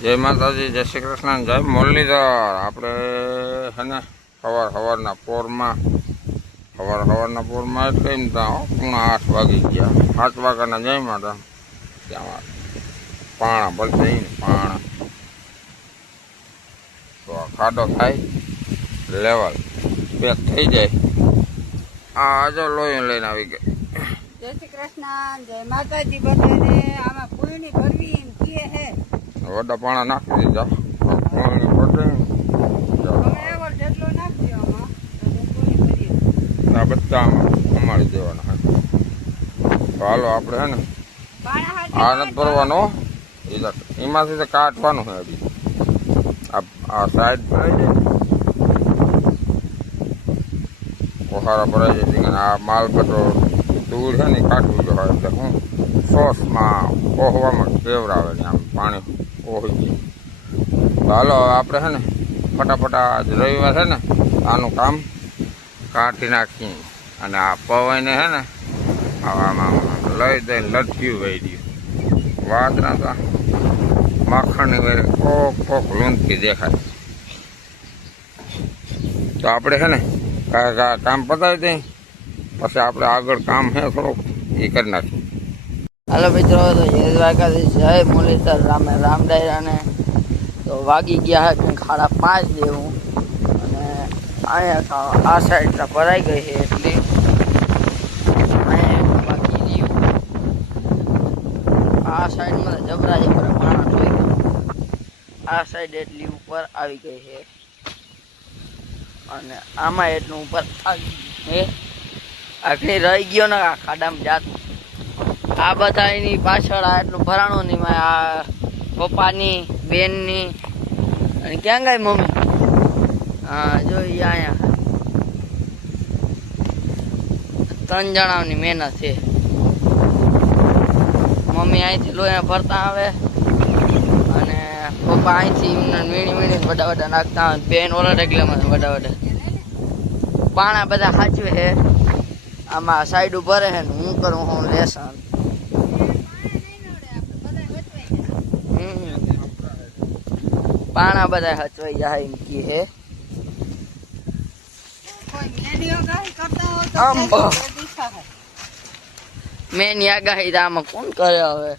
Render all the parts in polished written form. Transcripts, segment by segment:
જય માતાજી, જય શ્રી કૃષ્ણ, જય મુરલીધર। આપણે છે ને સવારના પોરમાં એટલે એમ ત્યાં 8 વાગી ગયા। 7 વાગ્યાના જય માતા ત્યાં પાણા ભરશે ને પાણા તો ખાડો થાય લેવલ પેક થઈ જાય। આ જો લોહી લઈને આવી ગઈ। જય શ્રી કૃષ્ણ, જય માતાજી બધાને। આમાં ફૂલની ભરવી એમ કે હે વડા પાણા નાખી દીધા ફૂલની ભરવી જેટલો નાખજો આમાં આ બધા અમારી દેવાના। તો હાલો આપણે હે ને આ નથી ભરવાનો, એમાંથી તો કાઢવાનું છે હજી। આ સાઈડ ભરાઈ જાય કોહારા ભરાઈ જાય, આ માલ બધો દૂર છે ને કાઢવું જો એટલે હું સોસમાં ઓહવામાં કેવરાવે ને આમ પાણી ઓહી ગયું। તો હાલો આપણે છે ને ફટાફટ આજ રવિવાર છે ને આનું કામ કાઢી નાખીએ અને આ પવને છે ને આવામાં લઈ દઈને લટક્યું વહી ગયું। વાદરા તો માખણની વડે કોક લૂંટકી દેખાય। તો આપણે છે ને કામ પતાવી દઈએ, પછી આપણે આગળ કામ છે થોડુંક એ કરી નાખીએ। હાલો મિત્રો, તો જય દ્વારકાધીશ, જય મુરલીધર, રામે રામ ડાયરાને। તો વાગી ગયા છે 5:30 જેવું અને અહીંયા આ સાઈડ ભરાઈ ગઈ છે એટલી અહીંયા બાકી રહ્યું। આ સાઈડમાં જબરા પાણા જોઈ ગયો, આ સાઈડ એટલી ઉપર આવી ગઈ છે અને આમાં એટલું ઉપર આવી ગયું છે। આખી રહી ગયો ને આ ખાડામાં જાતું। આ બધા એની પાછળ આ એટલું ભરાણું નહીં, આ પપ્પાની બેનની અને ક્યાં ગઈ મમ્મી? હા જો અહીંયા 3 જણાની મહેનત છે। મમ્મી અહીંથી લોહીને ભરતા આવે અને પપ્પા અહીંથી વીણી વડા નાખતા આવે, બેન ઓલા રેગલામાં વડા પાણા બધા સાચવે છે। આમાં સાઈડ ભરે છે ને હું કરું હું લેસન પાણા બધા હચવાઈ જાય એમ કે હે। મેં આગાહી આમાં કોણ કરે હવે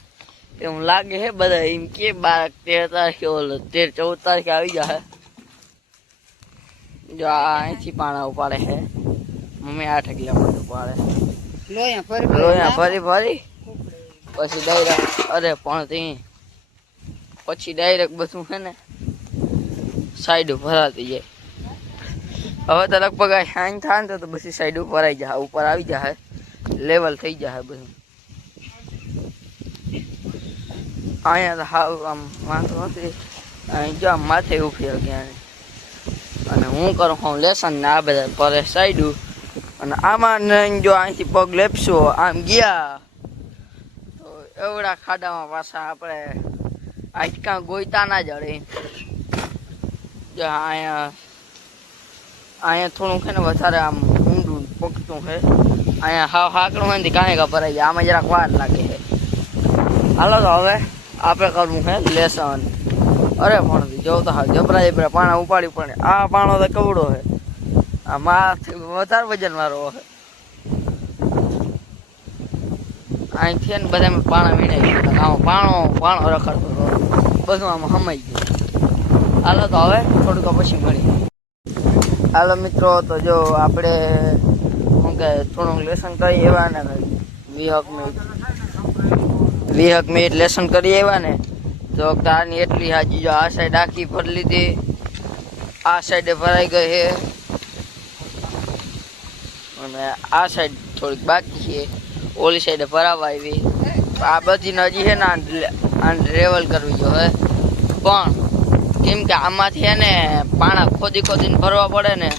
એવું લાગે હે બધા એમ કે 13 તારીખે 14 તારીખે આવી જાય। જો અહીંથી પાણા ઉપાડે છે મમ્મી, 8 કિલોમીટર ઉપાડે લોયા ફરી પછી ડાયરેક્ટ અરે પણ ત્યાં પછી ડાયરેક્ટ બધું છે ને સાઈડ ભરાતી જાય। હવે તો લગભગ હાઈ થાય ને તો પછી સાઈડ ભરાઈ જાય, ઉપર આવી જાય, લેવલ થઈ જાય બધું। અહીંયા તો હાવ આમ વાંધો નથી, અહીં જો આમ માથે ઉભી ગયા અને હું કરું હું લેસન ને આ બધા ભરે સાઈડ અને આમાં જો અહીંથી પગ લેપશો આમ ગયા તો એવડા ખાડામાં પાછા આપણે આજકા ગોઈતા ના જડે। જો અહીંયા થોડું છે ને વધારે આમ ઊંડું પગતું છે, અહીંયા હાકડું હોય ને કાંઈ ભરાઈ જાય, આમાં જરાક વાર લાગે છે। હાલો તો હવે આપણે કરવું છે લેસન। અરે પણ જો તો હા જબરા પાણા ઉપાડી પડે। આ પાણો તો કવડો છે, આ મારાથી વધારે વજન વાળો છે। અહીંથી ને બધા પાણા વીણાઈ ગયા, આમાં પાણો રખડતો બધું આમાં હમાઈ ગયું। હાલો તો હવે થોડુંક પછી મળીએ। હાલો મિત્રો, તો જો આપણે શું કે થોડુંક લેસન કરી એવા ને 20 મિનિટ લેસન કરી એવા ને તો તારની એટલી હાજી જો આ સાઈડ આખી ભરી લીધી, આ સાઈડે ભરાઈ ગઈ છે અને આ સાઈડ થોડીક બાકી છે, ઓલી સાઈડે ભરાવા આવી। આ બધી હજી છે ને આ લેવલ કરવી જોઈએ, પણ કેમ કે આમાંથી છે ને પાણા ખોદીને ભરવા પડે ને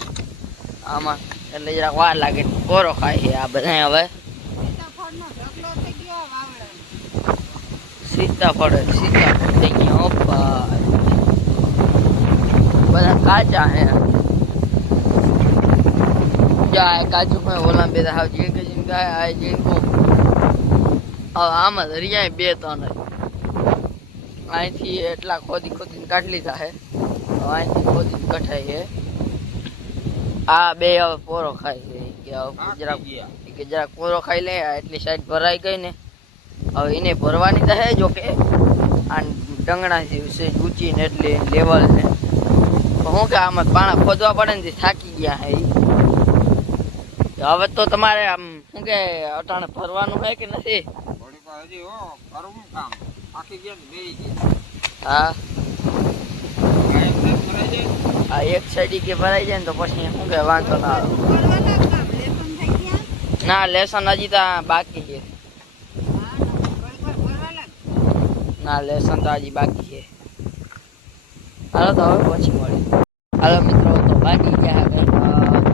આમાં, એટલે જરાક વાર લાગે, કોરો ખાય છે આ બધા। હવે સીતાફળ થઈ ગયા બધા કાચા હે। જાય કાચું હોય ઓલા બે હાવ જીણ ગાય આ જીણકું હવે આમાં દરિયા 2-3 અહીંથી એટલા ખોદીને કાઢી લીધા છે. હવે અહીંથી ખોદીને કઢાય છે. આ બે હવે પોરો ખાય છે કે હવે જરાક પોરો ખાઈ લે. એટલી સાઈડ ભરાઈ ગઈ ને હવે એને ભરવાની તો હે જો કે આ ડંગણાથી ઊંચી ને એટલે લેવલ ને હું કે આમાં પાણા ખોદવા પડે ને થાકી ગયા હે ઈ. હવે તો તમારે આમ શું કે અટાણે ભરવાનું છે કે નથી? હજી હો કરવું કામ આખી ગયા ને બે ગયા. હા ભરાઈ જાય. આ એક સાઈડ કે ભરાઈ જાય ને તો પછી શું કે વાંધો ના આવે. કરવાના કામ લેસન થઈ ગયા. ના લેસન હજી તો બાકી છે. હા, ભરવાના. ના લેસન તો હજી બાકી છે. હાલો તો હવે પછી મળે. હાલો મિત્રો તો બાકી ગયા કંઈક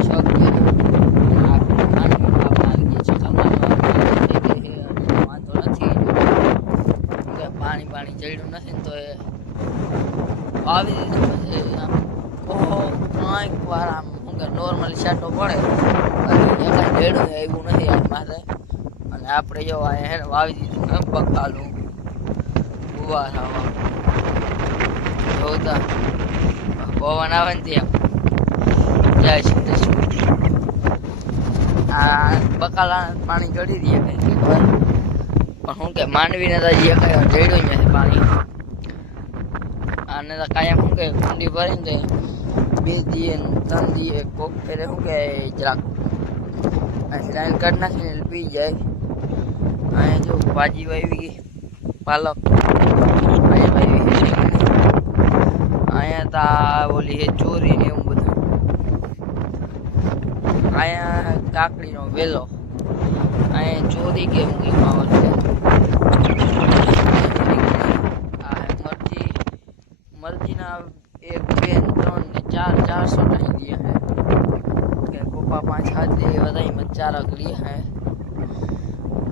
6 કિલો પાણી ચડ્યું નથી ને તો એ આવી દીધું. કંઈક વાર આમ શું કે નોર્મલી છાંટો પડે કાંઈ ભેડું આવ્યું નથી આ માથે. અને આપણે જો અહીંયા વાવી દીધું બકાલું ગુવાર હવા જોતા પવન આવે ને ત્યાં જાય છે. આ બકાલા પાણી ચડી દઈએ કંઈક વાર પણ શું કે માંડવીને તો જે કઈ ચડ્યું નથી પાણી. આને તો કાયમ શું કે કુંડી ભરીને 2 દીએ 3 દીએ કોક ફેરે શું કે જરાક લાઈન કાઢી નાખીને પી જાય. અહીંયા જો ભાજી વાવી ગઈ પાલક, અહીંયા વાવી અહીંયા તા ઓલી હે ચોરી ને એવું બધું. અહીંયા કાકડીનો વેલો, અહીંયા ચોરી કે ઊંઘી માવત છે. મરચીના 1 2 3 ને 4 400 થઈ ગયા હે કે કોપા 5 7 દે વધાઈ માં 4 અગલી હે.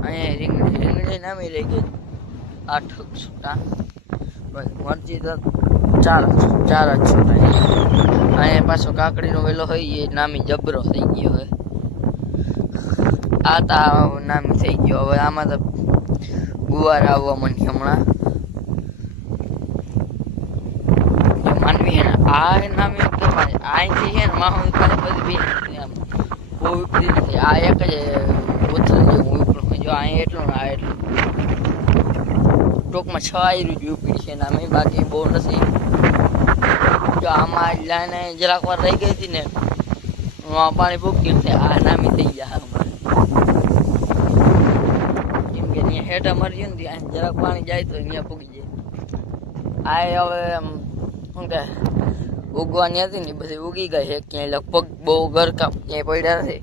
અહીંયા રીંગણી નામી લઈ ગઈ 8 છૂટા બસ. મરચી તો 4 છૂટા. અહીંયા પાછો કાકડીનો વેલો હોય એ નામી જબરો થઈ ગયો હે. આ તા નામી થઈ ગયો. હવે આમાં તો ગુવાર આવવા માંડી હમણાં. માનવી હે આ નામે અહીંથી છે ને માહું બધી બહુ ઉપડી નથી. આ એક જ ઓછળ જેવું ઉપડું જો અહીં એટલું ને આ એટલું ટોકમાં 6 આયરું જ ઉપડી છે નામે, બાકી બહુ નથી. જો આમાં લાઈને જરાક વાર રહી ગઈ હતી ને પાણી ભૂકી છે. આ નામી થઈ ગયા હમણાં કેમ કે અહીંયા હેઠા મરી ગયું ને ત્યાં જરાક પાણી જાય તો અહીંયા ભૂગી જાય. આ હવે શું કે ઉગવાની હતી ને બધી ઉગી ગઈ છે. ક્યાંય લગભગ બહુ ગરકામ ક્યાંય પડ્યા નથી.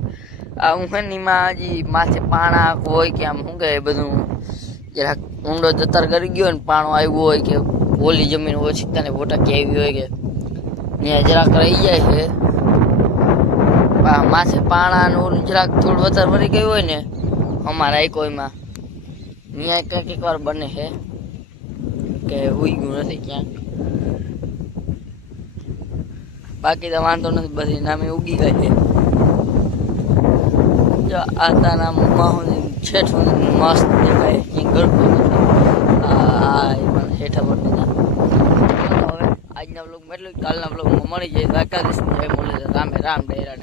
આ ઊંઘનીમાં હજી માથે પાણા હોય કે આમ શું કે બધું જરાક ઊંડો જતર કરી ગયો ને પાણો આવ્યું હોય કે ઓલી જમીન ઓછી તને વોટકી આવી હોય કે ત્યાં જરાક રહી જાય છે. માથે પાણાનું જરાક થોડું વધારે વળી ગયું હોય ને અમારા એકોઈમાં ત્યાં કંઈક વાર બને છે કે ઉગ્યું નથી ક્યાંક. બાકી તો વાંધો નથી, બધી નામે ઉગી ગઈ છે. જો આ તારા માહોલ છેઠું મસ્ત દેખાય ક્યાંય ગરબો નથી. મને હેઠા પર દીધા. હવે આજના બ્લોગમાં એટલું, કાલના બ્લોગમાં મળી જાય. દ્વારકાધીશ જય મુરલીધર રામે રામ ડેરાને.